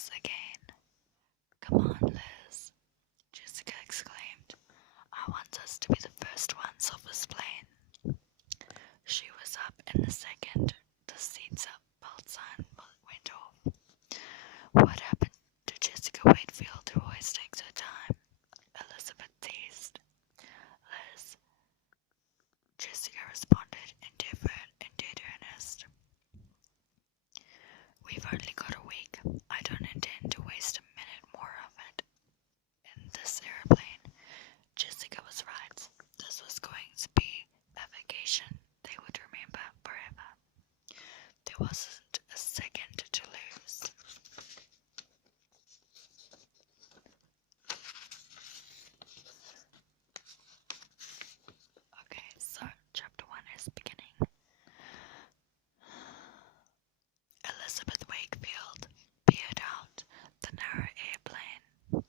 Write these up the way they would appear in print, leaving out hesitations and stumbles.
house again. Come on, Liz, Jessica exclaimed. I want us to be the first ones off this plane. She was up in a second. The seatbelt sign went off. What happened to Jessica Wakefield, who always takes her time? Elizabeth teased. Liz, Jessica responded in dead earnest. We've only got a week. I don't intend to waste a minute more of it in this airplane. Jessica was right. This was going to be a vacation they would remember forever. There wasn't a second to lose. Okay, so chapter 1 is beginning. Elizabeth Wakefield peered out the narrow airplane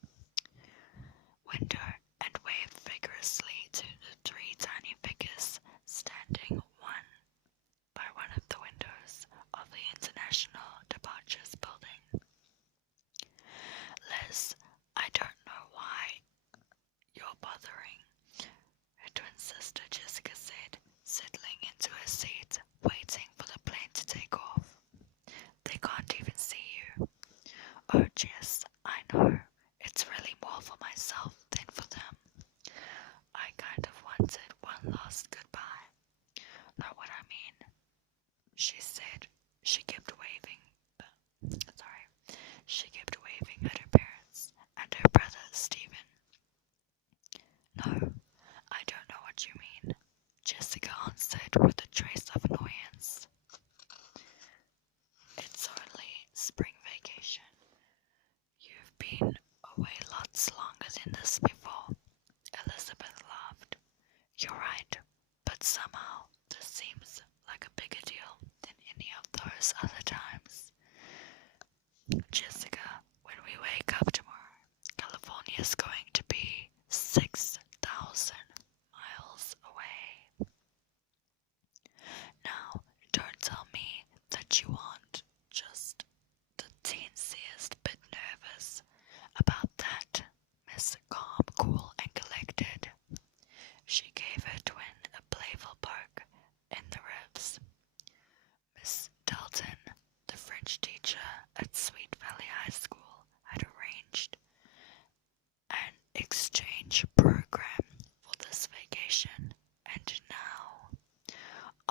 window and waved vigorously to the three tiny figures standing one by one of the windows of the International Departures building. Liz, I don't know why you're bothering, her twin sister Jessica said, settling into her seat, waiting for the plane to take off. They can't even see you. Oh, Jess, I know. It's really more for myself than for them. I kind of wanted one last goodbye. Know what I mean? She said. She kept waving at her parents and her brother Stephen. No, I don't know what you mean, Jessica answered with a trace of annoyance. It's only spring vacation. You've been away lots longer than this before, Elizabeth laughed. You're right, but somehow this seems like a bigger deal than any of those other times. Jessica, when we wake up tomorrow, California's going to be 6,000 miles away. Now, don't tell me that you aren't just the teensiest bit nervous about that, Miss Calm, Cool and Collected. She gave her twin a playful poke in the ribs. Miss Dalton, the French teacher at Sweet Valley High School, had arranged an exchange program for this vacation, and now,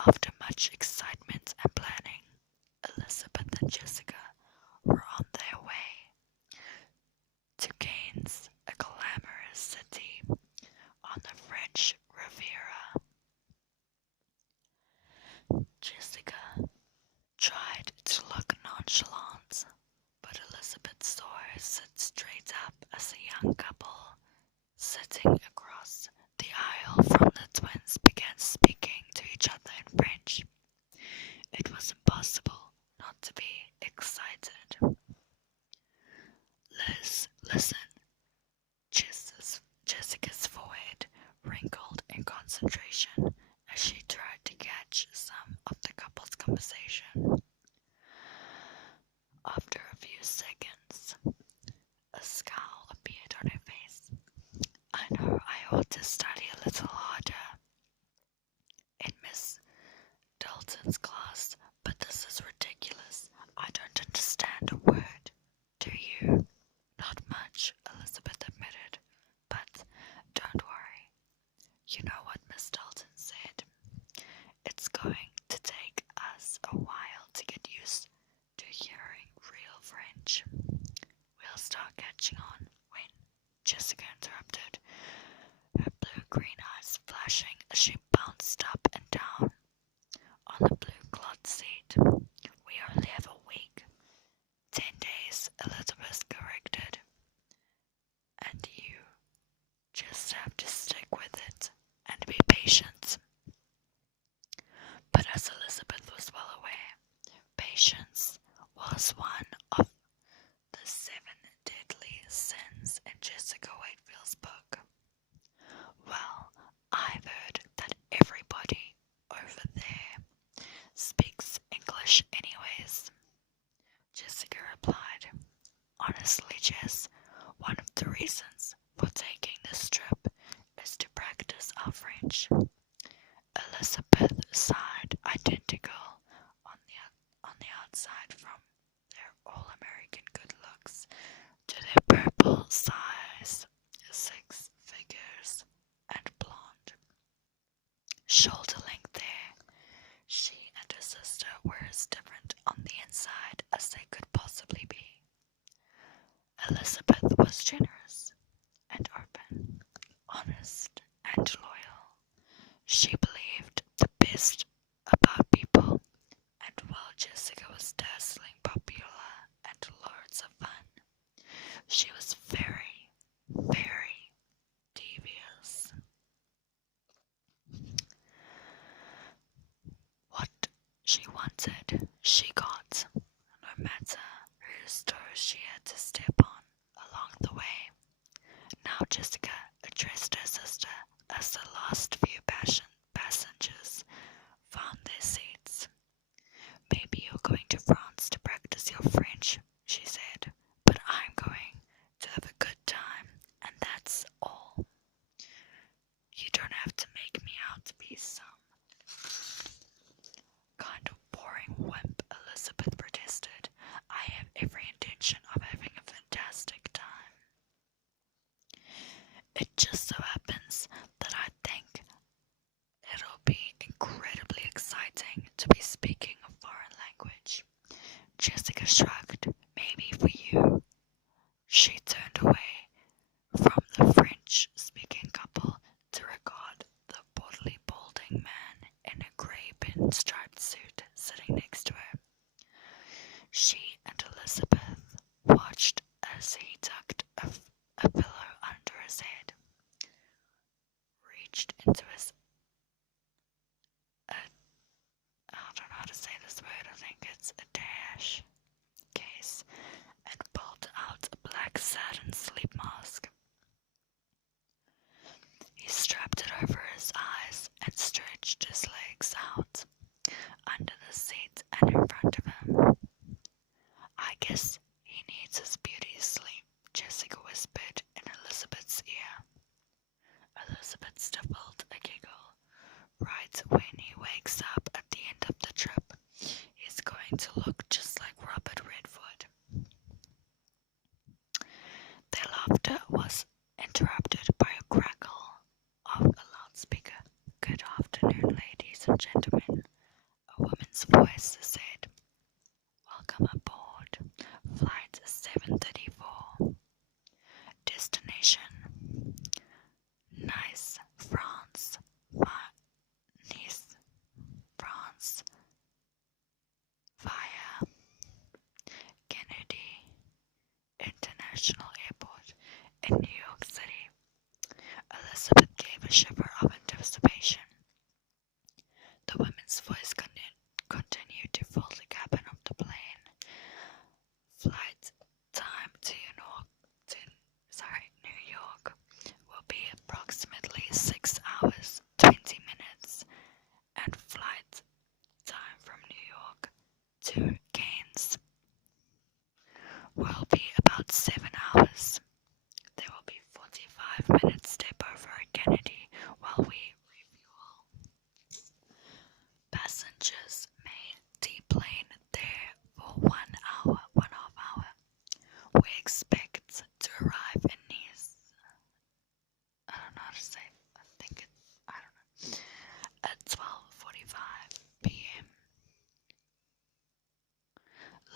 after much excitement and planning, Elizabeth and Jessica were on their way to Cannes, a glamorous city on the French Riviera. Jessica tried to look nonchalant, but Elizabeth saw her sit straight up as a young couple sitting across the aisle from the twins began speaking to each other in French. It was impossible not to be excited. Liz, listen. Jessica's forehead wrinkled in concentration as she tried to catch some of the couple's conversation. After a few seconds, a scowl appeared on her face. I know I ought to study a little harder in Miss Dalton's class, but this is ridiculous. I don't understand a word. Do you? Not much, Elizabeth admitted, but don't worry. You know what Miss Dalton said. It's going to take us a while to get used to hearing real French. We'll start catching on when Jessica interrupted, her blue-green eyes flashing as she bounced up and down on the blue cloth seat. We only have a week. 10 days, Elizabeth corrected. And you just have to stick with it and be patient. But as Elizabeth was well aware, patience was one of the 7 deadly sins in Jessica Wakefield's book. Well, I've heard that everybody over there speaks English anyways, Jessica replied. Honestly, Jess, one of the reasons for taking this trip is to practice our French. Elizabeth sighed, identical on the outside from their all-American good looks to their purple size 6 figures and blonde. Shoulder length hair, she and her sister were as different on the inside as they could possibly be. Elizabeth was generous and open, honest and loyal. She believed the best about people, and while Jessica was dazzling, popular, and loads of fun, she was very, very devious. What she wanted, she got, no matter whose toes she had to step on along the way. Now Jessica addressed her sister as the last few passengers found their seats. Maybe you're going to France to practice your French, she said, but I'm going to have a good time, and that's all. You don't have to make me out to be some kind of boring wimp, Elizabeth protested. I have every intention of having a fantastic time. It just so happens that I think it'll be incredibly exciting to be speaking a foreign language. Jessica shrugged. Maybe for you. She turned away from the French-speaking couple to regard the bodily balding man in a grey pinstriped suit sitting next to her. She and Elizabeth watched as he tucked a pillow under his head, reached into his I don't know how to say this word, I think it's a dash case, and pulled out a black satin sleep mask. He strapped it over his eyes and stretched his legs out under the seat and in front of him. I guess he needs his beauty sleep, Jessica whispered in Elizabeth's ear. Elizabeth stifled a giggle. Right when he wakes up at the end of the trip, he's going to look just like Robert Redford. Their laughter was interrupted by a crackle of a loudspeaker. Good afternoon, ladies and gentlemen, a woman's voice said. Welcome aboard. Flight 734. Destination Nice, France. Nice, France. Via Kennedy International Airport in New York City. Elizabeth gave a shiver of anticipation. The woman's voice continued to fill the cabin of the plane. Flight time to New York will be approximately 6 hours, 20 minutes, and flight time from New York to Cairns will be about 7 hours. There will be 45 minutes stopover at Kennedy while we refuel. Passengers may deplane there for 1 hour, 1.5 hour. We expect to arrive in Nice. I don't know how to say. I don't know. At 12:45 p.m.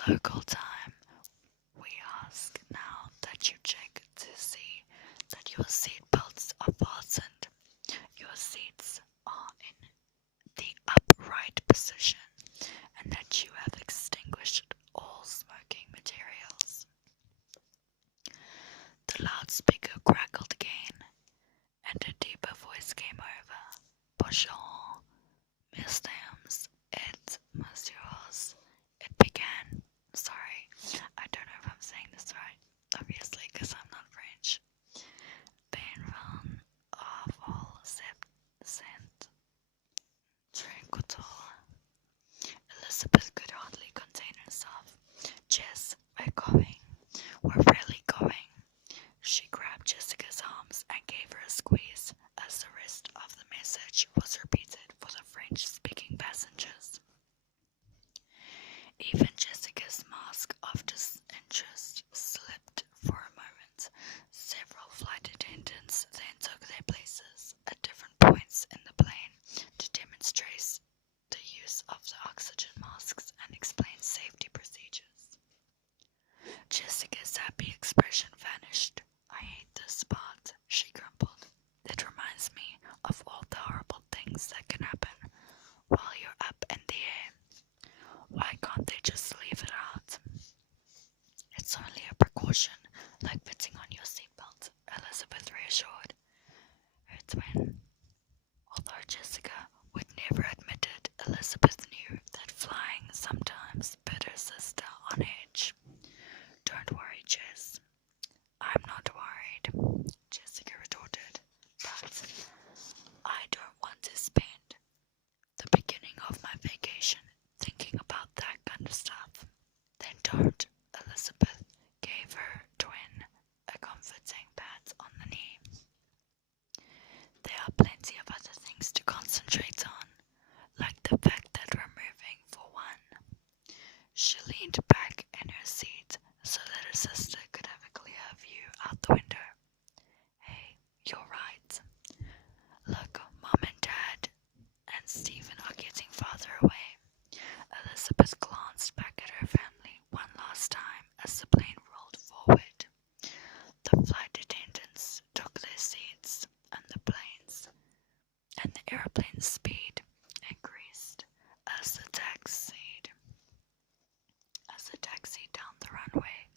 local time. We ask now that you check to see that your seat belts are fastened. Your seats are in the upright position, and that you have extinguished all smoking materials. The loudspeaker crackled again, and a deeper voice came over. Bonjour, mesdames et messieurs. It began. Sorry, I don't know if I'm saying this right, obviously, because I'm not French. Benvan avant cent Trinquetor. Elizabeth could hardly contain herself. Jess, we're going. We're caution, like fitting on your seatbelt, Elizabeth reassured her twin. Although Jessica would never admit it, Elizabeth knew that flying sometimes put her sister on edge. Don't worry, Jess. I'm not worried, Jessica retorted. But I don't want to spend the beginning of my vacation thinking about that kind of stuff. Then don't, Elizabeth gave her twin a comforting pat on the knee. There are plenty of other things to concentrate on, like the fact that we're moving for one. She leaned back in her seat so that her sister could have a clear view out the window. Hey, you're right. Look, Mom and Dad and Stephen are getting farther away. Elizabeth glanced back at her family one last time as the plane rolled forward. The flight attendants took their seats and the airplane's speed increased as the taxied down the runway.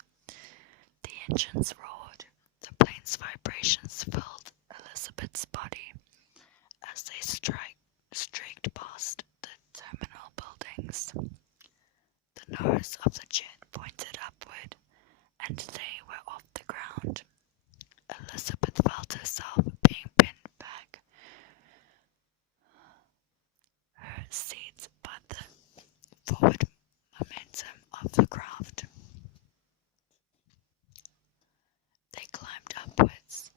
The engines roared. The plane's vibrations filled Elizabeth's body as they streaked past the terminal buildings. The nose of the jet pointed upward, and they were off the ground. Elizabeth felt herself being pinned back her seat by the forward momentum of the craft. They climbed upwards.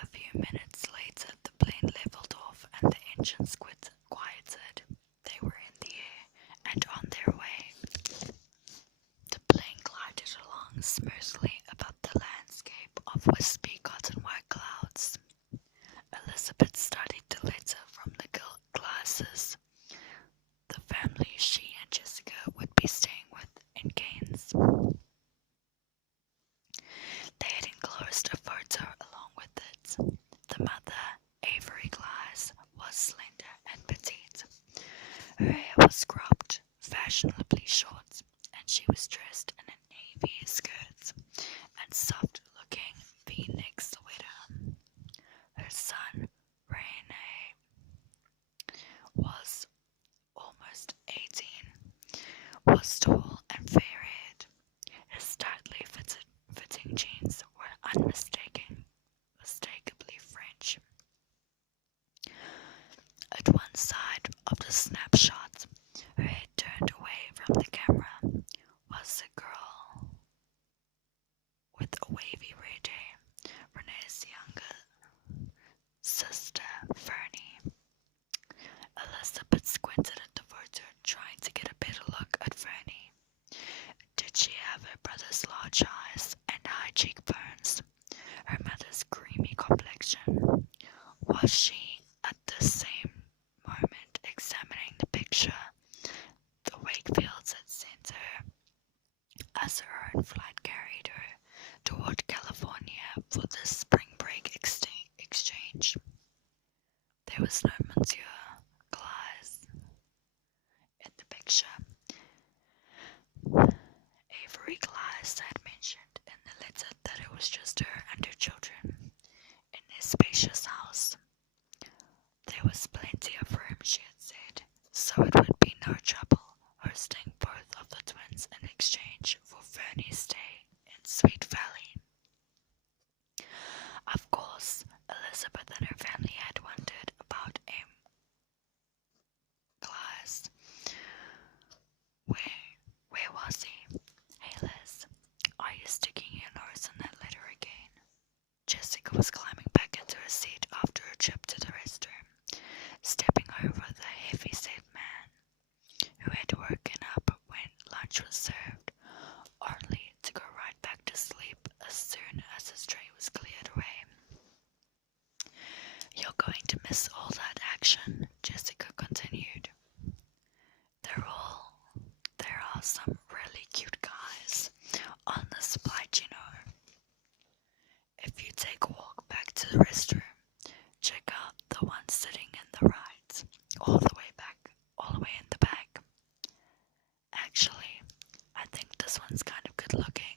A few minutes later, the plane leveled off and the engines quieted. They were in the air and on their way. The plane glided along smoothly above the landscape of wispy cotton white clouds. Elizabeth studied the letter from the glasses. The family she and Jessica would be staying with in Cairns. They had enclosed a photo along with it. The mother, Avery Glass, was slender and petite. Her hair was cropped, fashionably short, and she was dressed in a navy skirt and soft-looking V-neck sweater. Her son, Rene, was almost 18, was tall and fair-haired. His tightly fitting jeans were unmistakably French. At one side of the snapshot, her head turned away from the camera, was a girl with a wavy red hair, Renee's younger sister, Fernie. Elizabeth squinted at the photo, trying to get a better look at Fernie. Did she have her brother's large eyes and high cheekbones, her mother's creamy complexion? Was she, at the same moment, examining the picture the Wakefields had sent her as her own flight carried her toward California for the spring break exchange? There was no Monsieur Glass in the picture. Avery Glass had mentioned in the letter that it was just her and her children in their spacious house. There was plenty of room, she had said, so it would be no trouble hosting both of the twins in exchange for Fernie's stay in Sweet Valley. Of course, Elizabeth and her family had wondered about M. Glass. Where was he? Hey Liz, are you sticking your nose in that letter again? Jessica was climbing back into her seat after a trip to the restroom, stepping over the heavy-set man who had woken up when lunch was served, only to go right back to sleep as soon as his tray was cleared away. You're going to miss all that action, Jessica continued. There are some really cute guys on this flight, you know. If you take a walk back to the restroom, check out the one sitting in the right, all the way in the back. Actually, I think this one's kind of good looking.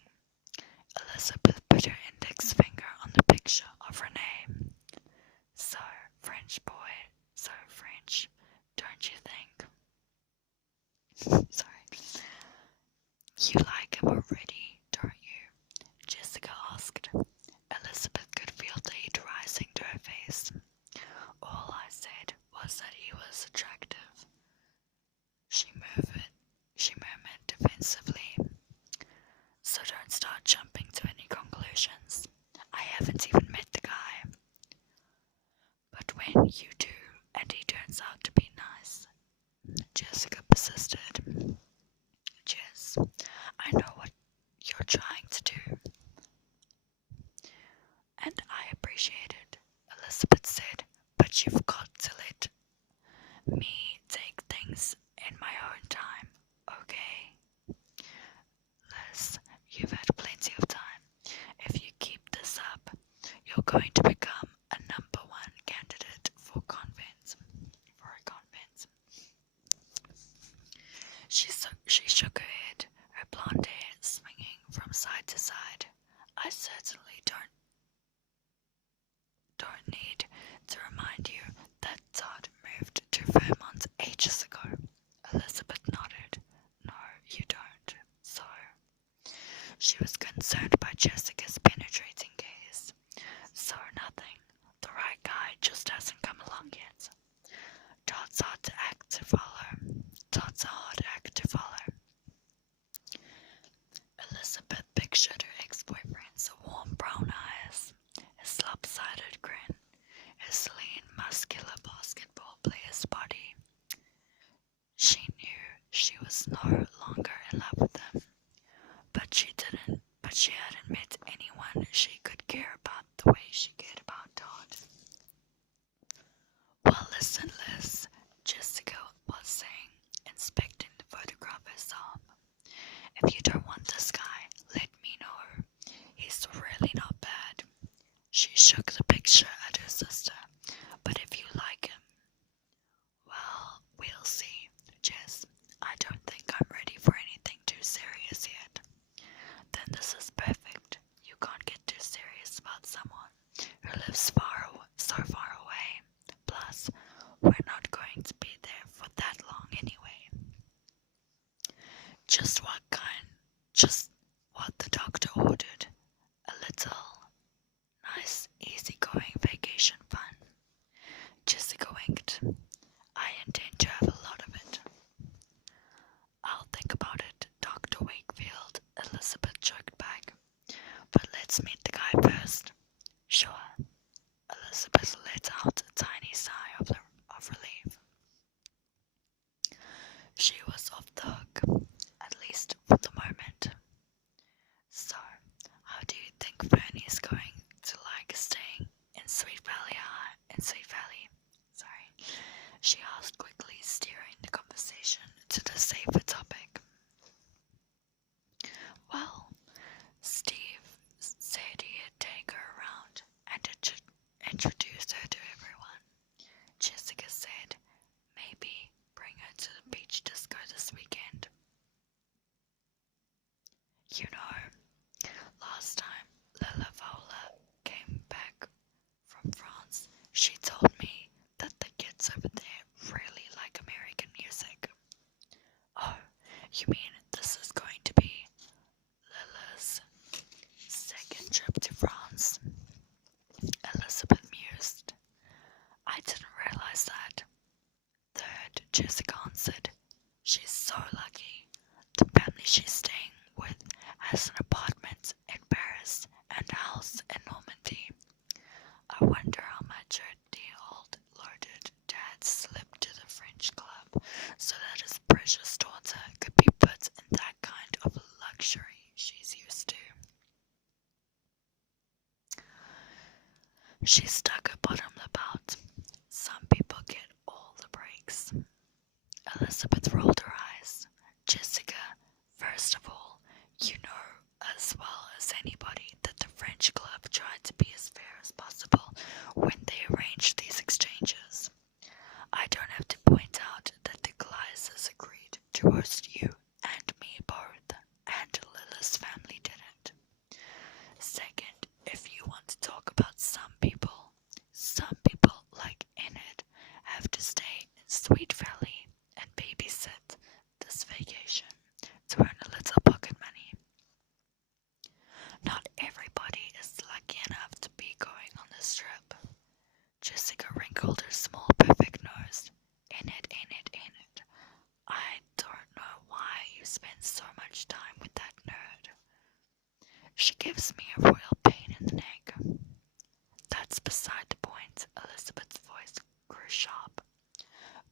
Elizabeth put her index finger on the picture of Renee. So French boy, so French, don't you think? Sorry. You like him already, don't you? Jessica asked. Elizabeth could feel the heat rising to her face. All I said was that he was attractive. She murmured defensively. So don't start jumping to any conclusions. I haven't even met the guy. But when you do, and he turns out to be nice, Jessica persisted. Jess, I know what you're trying to do. And I appreciate it, Elizabeth said, but you've got to let me take things in my own time, okay? Liz, you've had plenty of time. If you keep this up, you're going to become a number one candidate for a convent. She shook her head, her blonde hair swinging from side to side. I certainly don't need to remind you that Todd moved to Vermont ages ago. Elizabeth nodded. No, you don't. So, she was concerned by Jessica's penetrating gaze. So nothing. The right guy just hasn't come along yet. Todd's a hard act to follow. Elizabeth pictured her ex-boyfriend's warm brown eyes, his lopsided grin, his lean, muscular basketball player's body. She knew she was no longer in love with him, but she hadn't met anyone she could care about the way she cared about Todd. Well, listen, Liz, Jessica was saying, inspecting the photograph herself. If you don't want this guy, let me know. He's really not bad. She shook the picture at her sister. But if you like him, well, we'll see. Jess, I don't think I'm ready for anything too serious yet. Then this is perfect. You can't get too serious about someone who lives so far away. Plus, we're not going to be there for that long anyway. Just what the doctor ordered. A little nice, easygoing vacation fun. Jessica winked. I intend to have a lot of it. I'll think about it, Dr. Wakefield, Elizabeth joked back. But let's meet the guy first. Sure. Elizabeth let out a tiny sigh of relief. She was off the hook, at least for the moment. So, how do you think Fernie's going to like staying in Sweet Valley? She asked quickly, steering the conversation to the safer topic. Well, Steve said he'd take her around and introduce her to everyone. Jessica said maybe bring her to the beach disco this weekend. You know, last time Lila Vola came back from France, she told me that the kids over there really like American music. Oh, you mean this is going to be Lila's second trip to France? Elizabeth mused. I didn't realize that. Third, Jessica answered. She's so lucky. The family she's staying with has an apartment in Paris and a house in Normandy. I wonder how much her loaded dad slipped to the French club so that his precious daughter could be put in that kind of luxury she's used to. She stuck her bottom lip out. Some people get all the breaks. Elizabeth rolled her eyes. Jessica, first of all, you know as well as anybody that the French club tried to be as fair as possible when they arranged these exchanges. I don't have to point out that the Glyces agreed to host you and me both, and Lila's family didn't. She gives me a royal pain in the neck. That's beside the point. Elizabeth's voice grew sharp.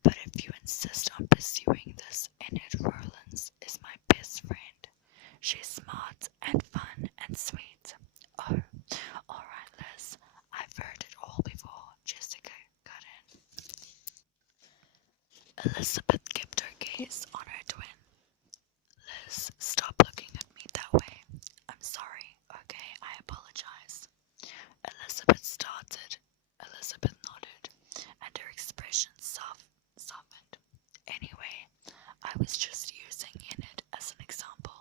But if you insist on pursuing this, Enid Rollins is my best friend. She's smart and fun and sweet. Oh, alright, Liz. I've heard it all before. Jessica cut in. Elizabeth kept her gaze on her twin. Liz, stop looking at me that way. I'm sorry, okay? I apologize. Elizabeth started. Elizabeth nodded, and her expression softened. Anyway, I was just using Enid as an example.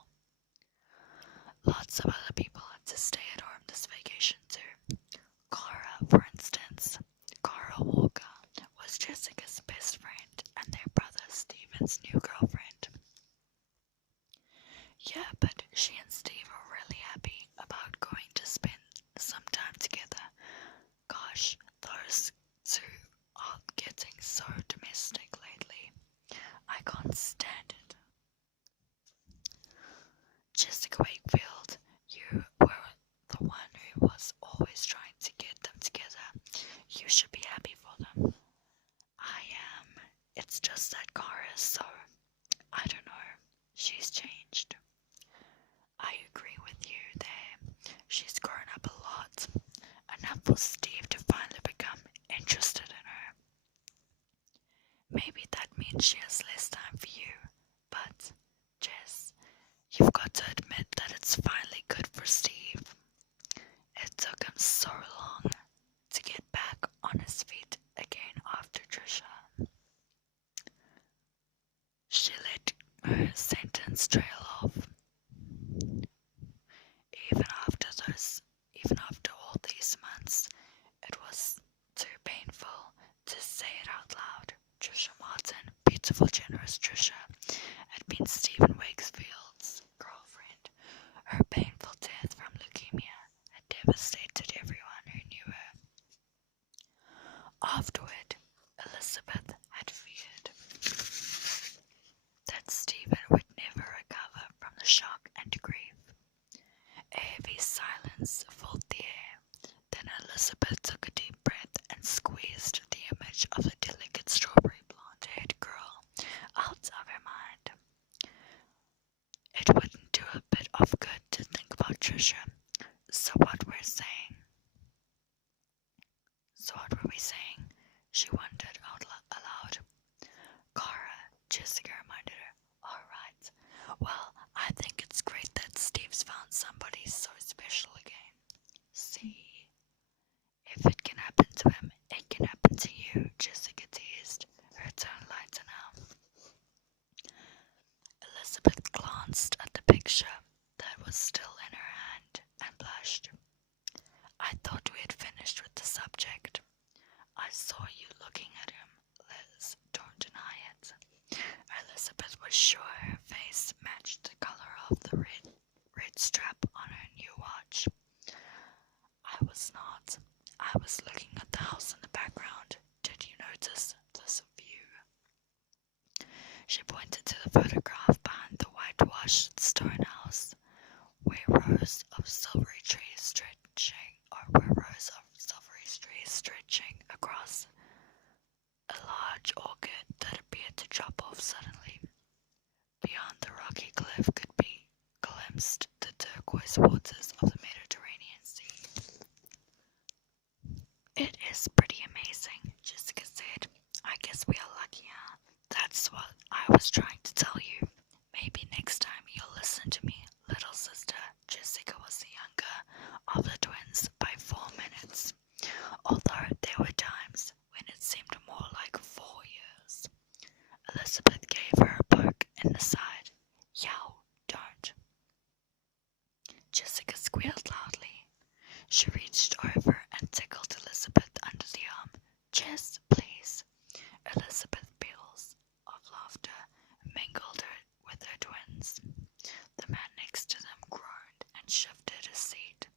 Lots of other people had to stay at home this vacation too. Cara, for instance. Cara Walker was Jessica's best friend and their brother Stephen's new girlfriend. Yeah, but she and Steve are really happy about going to spend some time together. Gosh, those two are getting so domestic lately. I can't stand it. Jessica Wakefield, you were the one who was always trying to get them together. You should be happy for them. I am. It's just that Cara is so, I don't know, she's changed. I agree with you there. She's grown up a lot. Enough for Steve to finally become interested in her. Maybe that means she has less time for you. But, Jess, you've got to admit that it's finally good for Steve. It took him so long to get back on his feet again after Trisha. She let her sentence trail off. Even after all these months, it was too painful to say it out loud. Trisha Martin, beautiful, generous Trisha, had been Stephen Wakefield's girlfriend. Her painful death from leukemia had devastated everyone who knew her. Afterward, Elizabeth had feared that Stephen would never recover from the shock and grief. A heavy silence filled the air. Then Elizabeth took a deep breath and squeezed the image of the delicate strawberry blonde-haired girl out of her mind. It wouldn't do a bit of good to think about Trisha. So what were we saying? She wondered out aloud. Cara, Jessica reminded her. Alright. Well, I think it's great that Steve's found somebody so special again. See? If it can happen to him, it can happen to you, Jessica teased, her tone lighter now. Elizabeth glanced at the picture that was still in her hand and blushed. I thought we had finished with the subject. I saw you looking at him, Liz, don't deny it. Elizabeth was sure her face matched the color of the red strap on her new watch. I was not. I was looking at the house in the background. Did you notice this view? She pointed to the photograph behind the whitewashed stone house, where rows of silvery trees stretching across a large orchard that appeared to drop off suddenly. Beyond the rocky cliff could be glimpsed the turquoise waters of the Mediterranean Sea. It is pretty amazing, Jessica said. I guess we are lucky, huh? That's what I was trying to tell you. Maybe next time you'll listen to me, little sister. Jessica was the younger of the twins by 4 minutes, although there were times when it seemed more like 4 years. Elizabeth gave her a poke in the side. Yow, don't. Jessica squealed loudly. She reached over and tickled Elizabeth under the arm. Jess, please. Elizabeth's peals of laughter mingled with her twins. The man next to them groaned and shifted his seat.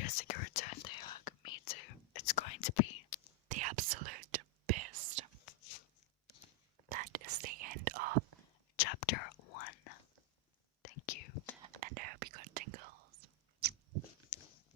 Jessica returned.